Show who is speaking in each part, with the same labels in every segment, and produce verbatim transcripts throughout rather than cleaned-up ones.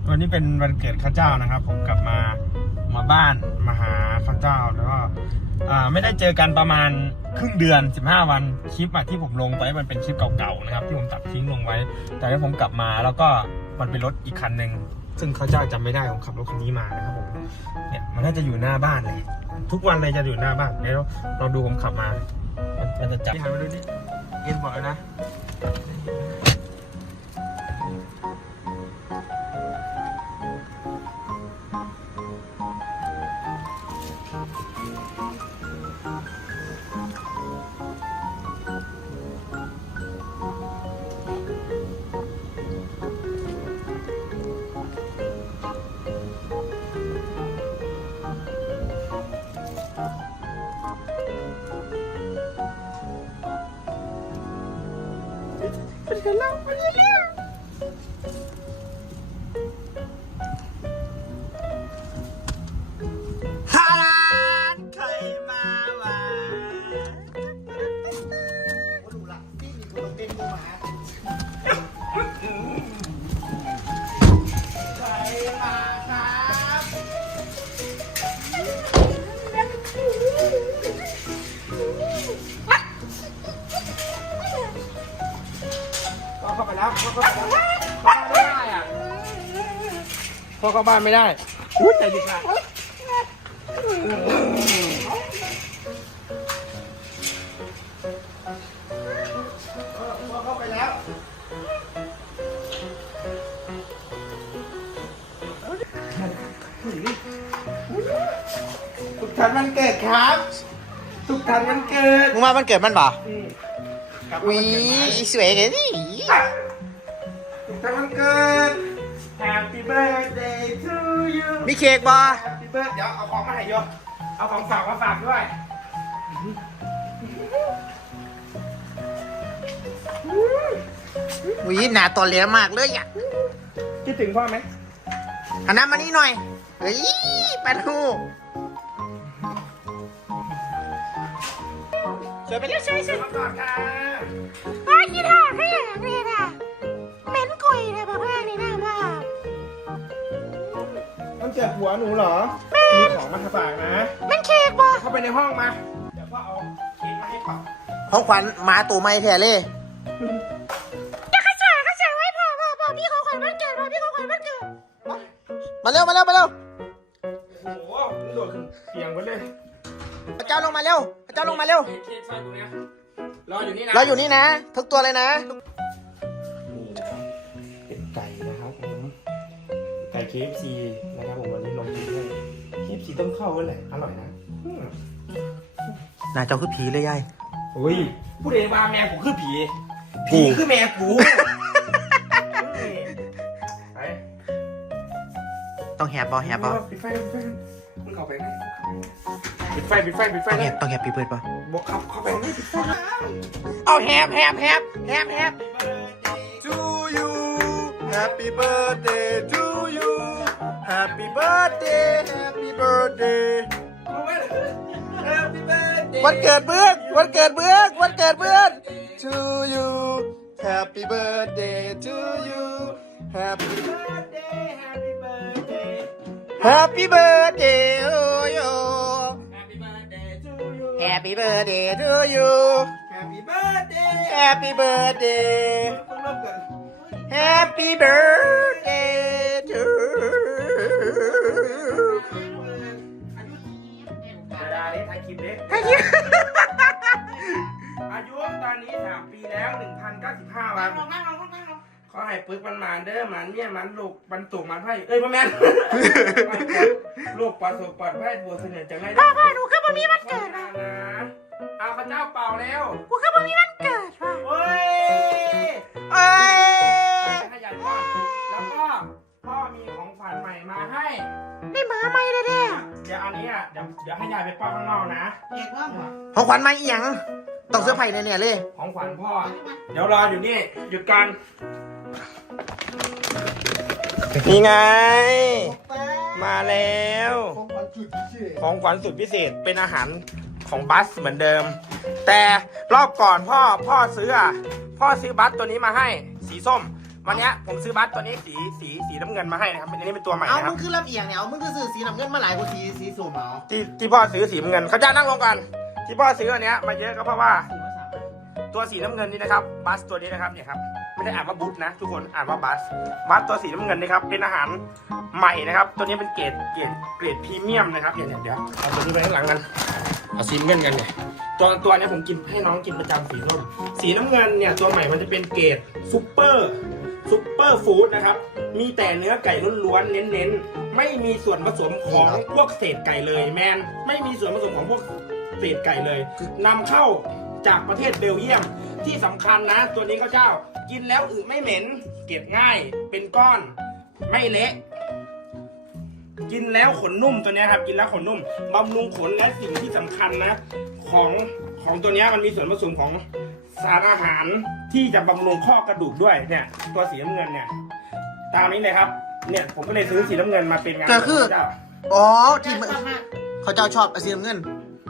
Speaker 1: วันนี้เป็นวันเกิดข้าเจ้านะครับผมกลับมามาบ้านมาหาข้าเจ้าแล้วก็ไม่ได้เจอกันประมาณครึ่งเดือนสิบห้าวันคลิปที่ผมลงไปมันเป็นคลิปเก่าๆนะครับที่ผมตัดทิ้งลงไว้แต่ที่ผมกลับมาแล้วก็มันเป็นรถอีกคันหนึ่งซึ่งข้าเจ้าจำไม่ได้ผมขับรถคันนี้มานะครับผมเนี่ยมันน่าจะอยู่หน้าบ้านเลยทุกวันเลยจะอยู่หน้าบ้านเดี๋ยวเราดูผมขับมามันมันจะจับที่หันมาดูดิเอ็นบอกแล้วนะเป็นกันแล้วไปแล้วฮาลานใครมาวะดูละที่มีคนเป็นกูมาใครมาครับเข้าไปแล้วเข้าไปแล้วเข้าบ้านไม่ได้อ่ะพอเข้าบ้านไม่ได้อุ้ยใจดิบละพอเข้าไปแล้วสุขสันต์วันเกิดครับสุขสันต์วันเกิด
Speaker 2: มึงมาวันเกิดมันป่ะวีอีสวยเลยนี่
Speaker 1: สุขสันต์วันเกิด Happy birthday to you
Speaker 2: มีเค้กป่ะ
Speaker 1: Happy birthday เดี๋ยวเอาของมาให้โยเอาของฝากมาฝากด้วย
Speaker 2: วีหนาตอนเลี้ยมากเลยอ่ะ
Speaker 1: คิดถึงพ่อไหม
Speaker 2: หันหน้ามานี่หน่อยเฮ้ยปันหูสวยไปเลยสวยสวย
Speaker 1: มาก่อนค่ะ
Speaker 3: ไอ้ยี่ห้าแค่นี่นะเหม็นกุยเลยแบบว่านี่นะว่า
Speaker 1: มันเกิดหัวหนูเหรอมีของมาฝากนะ
Speaker 3: มันเค้กบ่
Speaker 1: เข้าไปในห้องมาเดี๋ยวพ่อเอาเค้กมาให้เป่า
Speaker 2: ของขวัญหมาตัวไม่แท้เลย
Speaker 3: จะข้าจ๋าข้าจ๋าไว้พอพอพอพี่เขาขวัญวันเกิดพอพี่เขาขวัญวันเกิด
Speaker 2: มาเร็วมาเร็วมาเร็ว
Speaker 1: โอ้โหโดดขึ้นเตียงไปเลย
Speaker 2: พระเจ้าลงมาเร็วพระเจ้าลงมาเร็ว
Speaker 1: เค้กใส่ตรงนี้รออยู่นี่นะ
Speaker 2: เราอยู่นี่นะทุกตัวเลยนะ
Speaker 1: เป็นไก่นะครับผมไก่ เค เอฟ ซี นะครับผมวันนี้ลงทุนด้วย เค เอฟ ซี ต้องเข้าไว้เลยอร่อยนะ
Speaker 2: น่าเจ้าคือผีเลยยาย
Speaker 1: โอ้ยผู้ใดว่าแม่กูคือผีผีคือแม่กูไป
Speaker 2: ต้องแหบป่ะแหบป่ะ
Speaker 1: ปิดไฟปิดไฟมึงเข้าไปไหมปิดไฟปิดไฟปิดไฟ
Speaker 2: ต้องแห
Speaker 1: นะ
Speaker 2: บต้องแหบปีเปิดป่ะ
Speaker 1: บอกเข้าเข้าไปไม่ปิดไฟ
Speaker 2: เอาแหบแหบแหบแหบแหบ to you Happy birthday to you Happy birthday Happy birthday วันเกิดเบื้องวันเกิดเบื้องวันเกิดเบื้อง to you Happy birthday to you Happy
Speaker 1: birthday Happy birthday
Speaker 2: Happy birthday oh yo
Speaker 1: Happy birthday to you
Speaker 2: Happy birthday to you
Speaker 1: Happy birthday
Speaker 2: Happy birthday
Speaker 1: ต้องเริ่มกัน
Speaker 2: Happy birthday to
Speaker 1: เวลานี้ถ่ายคลิปเด็ก
Speaker 2: ให้ยิ้ม
Speaker 1: อายุตอนนี้สามปีแล้วหนึ่งพันเก้าสิบห้าวันขอให้ปึ๊กมันมาเด้อมันเนี่ยมันลูกมันตุกมันไพ่เอ้ยพ่อแม่ลูกปลอดสุขปลอดภัยบัวเสนอจากไร
Speaker 3: พ่อพ่อหนูคือบ่มีวันเกิด
Speaker 1: นะ
Speaker 3: ว่ะ
Speaker 1: เอาพระเจ้าเป่าแล้ว
Speaker 3: กูคือบ่มีวันเกิดว่ะ
Speaker 1: เฮ้ย
Speaker 2: เอ้ย
Speaker 1: ให้ยายก่อนแล้วก็พ่อมีของขวัญใหม่มาให้
Speaker 3: นี่หมาไม่ได้แน่
Speaker 1: เดี๋ยวอันนี้อ่ะเดี๋ยวเดี๋ยวให้ยายไปป้อนข้างนอกนะ
Speaker 2: ของขวัญมาอีหยังต้องเสื้อร์ไผ่เนี่ยเลย
Speaker 1: ของขวัญพ่อ เดี๋ยวรออยู่นี่หยุดกันนี่ไง มาแล้ว ของขวัญสุดพิเศษเป็นอาหารของบัสเหมือนเดิม แต่รอบก่อนพ่อพ่อซื้ออ่ะพ่อซื้อบัสตัวนี้มาให้สีส้มวันเนี้ยผมซื้อบัสตัวนี้สีสีสีน้ำเงินมาให้นะครับอันนี้เป็นตัวใหม่
Speaker 2: เอา
Speaker 1: นะค
Speaker 2: มึ
Speaker 1: รับ
Speaker 2: งคือลำเอียงเนี่ยเอามึงคือซื้อสีน้ำเงินมาหลายกว่าสีสีส้มเหรอ
Speaker 1: ที่ที่พ่อซื้อสีน้ำเงินเขาจะนั่งลงกันที่พ่อซื้ออันเนี้ยมาเยอะก็เพราะว่าตัวสีน้ำเงินนี่นะครับบัสตัวนี้นะครับเนี่ยครับไม่ได้อ่านว่าบุ๊ทนะทุกคนอ่านว่าบัสบัสตัวสีน้ำเงินนี่ครับเป็นอาหารใหม่นะครับตัวนี้เป็นเกรดเกรดเกรดพรีเมียมนะครับเนี่ยเดี๋ยวเอาตัวนี้ไปข้างหลังกันเอาสีน้ำเงินกันเนี่ยตัวตัวนี้ผมกินให้น้องกินประจำสีส้มสีน้ำเงินเนี่ยตัวใหม่มันจะเป็นเกรดซุปเปอร์ซุปเปอร์ฟู้ดนะครับมีแต่เนื้อไก่ล้วนๆเน้นๆไม่มีส่วนผสมของพวกเศษไก่เลยแมนไม่มีส่วนผสมของพวกเศษไก่เลยนำเข้าจากประเทศเบลเยียมที่สำคัญนะตัวนี้ข้าวเจ้ากินแล้วอึไม่เหม็นเก็บง่ายเป็นก้อนไม่เละกินแล้วขนนุ่มตัวนี้ครับกินแล้วขนนุ่มบำรุงขนและสิ่งที่สำคัญนะของของตัวนี้มันมีส่วนผสมของสารอาหารที่จะบำรุงข้อกระดูกด้วยเนี่ยตัวสีน้ำเงินเนี่ยตามนี้เลยครับเนี่ยผมก็เลยซื้อสีน้ำเงินมาเป็นงาน
Speaker 2: ก็คือ
Speaker 1: ข้าวเจ้า
Speaker 2: อ๋อที่มึงเขาเจ้าชอบสีน้ำเงิน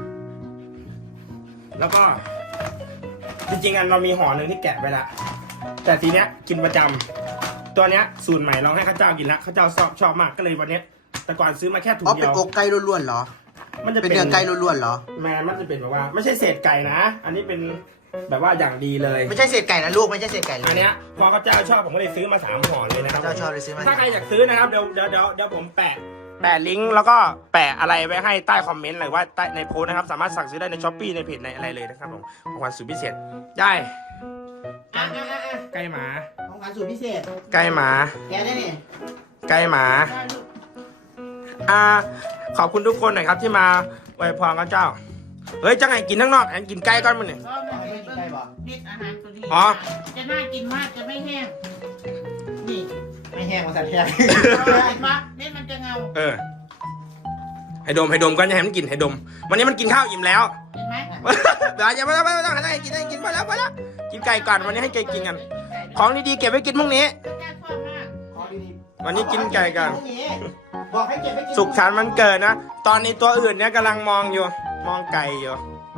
Speaker 1: แล้วก็จริงๆอันเรามีห่อหนึ่งที่แกะไปละแต่ทีเนี้ยกินประจำตัวเนี้ยสูตรใหม่ลองให้ข้าเจ้ากินละข้าเจ้าชอบชอบมากก็เลยวันเนี้ยแต่ก่อนซื้อมาแค่ถุง
Speaker 2: อ๋อ
Speaker 1: เดี
Speaker 2: เป็น
Speaker 1: ยว
Speaker 2: อกไก่ล้วนๆเหรอ
Speaker 1: มันจะ
Speaker 2: เป็นเนื้อไก่ล้วนๆเหรอ
Speaker 1: แมนมันจะเป็นแบบว่า ไม่ใช่เศษไก่นะ อันนี้เป็นแบบว่าอย่างดีเลย
Speaker 2: ไม่ใช่เศษไก่นะลูกไม่ใช่เศษไก่เลย
Speaker 1: อันเนี้ยพอข้าเจ้าชอบผมก็เลยซื้อมาสามห่อเลยนะครับ
Speaker 2: เจ้าชอบเลยซื้อมา
Speaker 1: ถ้าใครอยากซื้อนะครับเดี๋ยวเดี๋ยวเดี๋ยวเดี๋ยวผมแปะแปะลิงก์แล้วก็แปะอะไรไว้ให้ใต้คอมเมนต์หรือว่าใต้ในโพสต์นะครับสามารถสั่งซื้อได้ในช้อปปี้ในเพจในอะไรเลยนะครับผมของขวัญสุดพิเศษได้
Speaker 2: อ่ะอ่ะอ่ะอ่ะ
Speaker 1: ใกล้หมา
Speaker 2: ของขวัญสูตรพิเศษ
Speaker 1: ใกล้หมา
Speaker 2: แกได้เนี่ย
Speaker 1: ใกล้หมา
Speaker 2: ได้ลูก
Speaker 1: อ่าขอบคุณทุกคนหน่อยครับที่มาไว้พรข้าเจ้าเฮ้ยจังไงกินข้างนอกไอ้กินไก่ก่อนมันเนี่ย
Speaker 3: ก็ไม่เห็นเบิ่งเม็ดอาหารตัวนี้
Speaker 1: อ๋อ
Speaker 3: จะน่ากินมากจะไม่แห้งนี่
Speaker 2: ไม่แห้งมาสั่นแห้ง
Speaker 3: เห็นปะเม็ดมันจะเงา
Speaker 1: เออให้ดมให้ดมก่อนอย่าให้มันกินให้ดม วันนี้มันกินข้าวอิ่มแล้ว
Speaker 3: เห็นไหม
Speaker 1: เดี๋ยวอย่าไม่ต้องไม่ต้องให้กินให้กินไปแล้วไปแล้วกินไก่ก่อนวันนี้ให้ไก่กินกัน ของดีๆเก็บไว้กินพรุ่งนี้
Speaker 3: พระเจ้าชอบมาก
Speaker 2: ขอดีๆ
Speaker 1: วันนี้กินไก่กัน
Speaker 2: บอกให้เก็บไปกิน
Speaker 1: สุขสันต์วันเกิดนะ ตอนนี้ตัวอื่นเนี่ยกำลังมองอยู่ มองไก่อยู่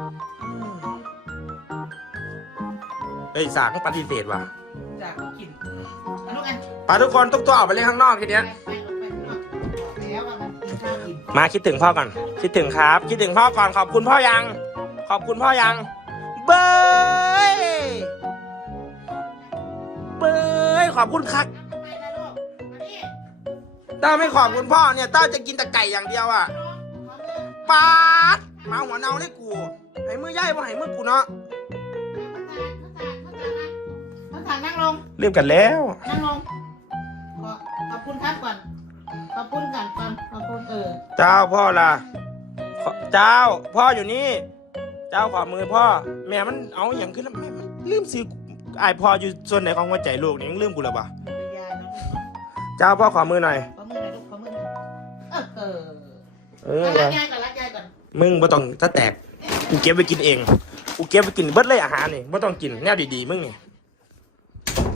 Speaker 1: เฮ้ยสากปฏิเสธว่ะ
Speaker 3: จากเขากินเอาลูกอัน
Speaker 1: ไปทุกคนทุกตัวออกไปเล่นข้างนอกทีเนี้ย
Speaker 3: ไปออกไปข้างนอกบอกแล้วว่ามันกินข้าวกิน
Speaker 1: มาคิดถึงพ่อก่อน คิดถึงครับ คิดถึงพ่อก่อนขอบคุณพ่อยัง ขอบคุณพ่อยัง เบยเบยขอบคุณครับ
Speaker 3: นั่งไปนะลูกมานี่
Speaker 1: ต้าไม่ขอบคุณพ่อเนี่ยต้าจะกินแต่ไก่อย่างเดียวอ่ะ
Speaker 3: น้องขอมือ
Speaker 1: ปาดหมาหัวเนาเลยกูให้มือย่ายบ่ให้มือกูเนาะ
Speaker 3: ข้าวสารข้าวสารข้าวสารนั่งลง
Speaker 1: เรียบกันแล้ว
Speaker 3: นั่งลงขอขอบคุณครับก่อน ขอบคุณก่อนก่อนขอบคุณเออ
Speaker 1: เจ้าพ่อล่ะขอเจ้า พ่ออยู่นี่ เจ้าขอมือพ่อ แม่มันเอาอย่างขึ้นแล้วแม่มันลืมซื้อไอายพ่ออยู่ส่วนไหนของหัวใจลูกนี่ยังลืมกูแล้วปะ
Speaker 3: ยายน้อง
Speaker 1: เจ้าพ่อขอมือหน่อย
Speaker 3: ขอมือหน่อยลูกขอมือหน่อยเออเอ
Speaker 1: เอ
Speaker 3: อ
Speaker 1: อ
Speaker 3: รักยายก่อนรักยายก่อน
Speaker 1: มึงบ่ต้องถ้าแตก กูเก็บไว้กินเอง กูเก็บไว้กินเบิดเลยอาหารนี่บ่ต้องกินแนวดีๆมึงนี่